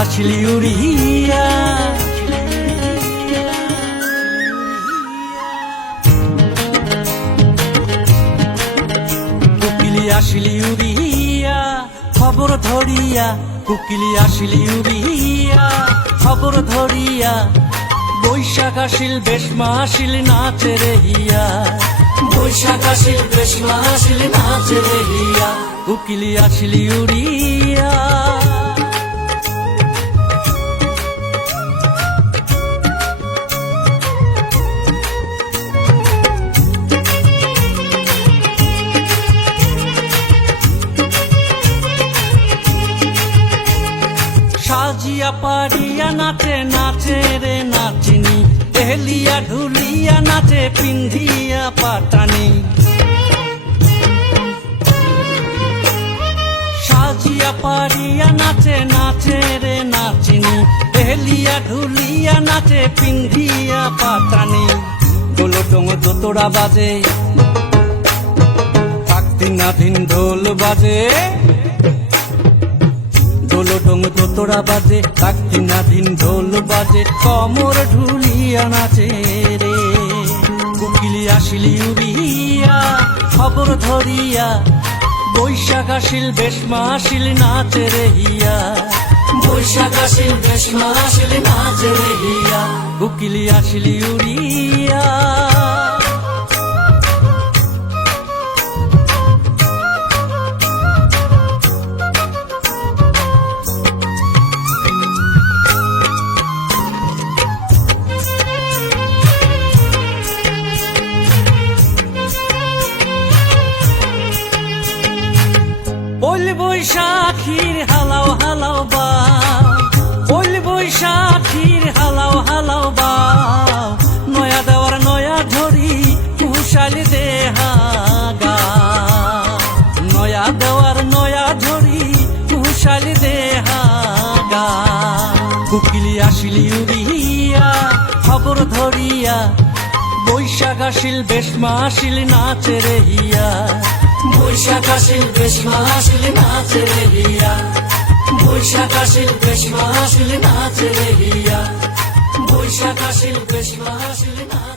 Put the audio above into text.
আসলি উড়িয়া কুকিলি আসলি উড়িয়া খবর ধরিয়া কুকিলি আসলি উড়িয়া খবর ধরিয়া বৈশাখ আসিল বেশমা আসিল নাচে রেহিয়া বৈশাখ আসিল বেশমা আসিল নাচে রেহিয়া কুকিলি আসলি উড়িয়া সাজিয়া পারিয়া নাচে নাচে রে নাচিনি এহলিয়া ঢুলিয়া নাচে পিন্ধিয়া পাটানি সাজিয়া পারিয়া নাচে নাচে রে নাচিনি এহলিয়া ঢুলিয়া নাচে পিন্ধিয়া পাটানি গোলটং দোতরা বাজে দিনাধীন ঢোল বাজে গোলটং দোতরা বাজে দিনাধীন ঢোল বাজে কমর ঢুলিয়া নাচে রে কুকিলি আসিলি উড়িয়া খবর ধরিয়া বৈশাখ আসিল বেশমা আসিল নাচে রেহিয়া বৈশাখ আসিল বেশমা আসিল নাচে রেহিয়া কুকিলি আসিলি উড়িয়া বৈশাখীর হালাও হালাও বাও বৈশাখীর হালাও হালাও বাও নয়া দেওয়ার নয়া ধরি কুশালি দেহা গা নয়া দেওয়ার নয়া ধরি কুশালি দেহা গা কুকিলি আসিলি উড়িয়া খবর ধরিয়া বৈশাখ আসিল বেশমা আসিল নাচে রেহিয়া বৈশাখ আসিল বেশমা আসিল নাচে রেহিয়া বৈশাখ আসিল বেশমা আসিল নাচে রেহিয়া বৈশাখ আসিল বেশমা আসিল নাচে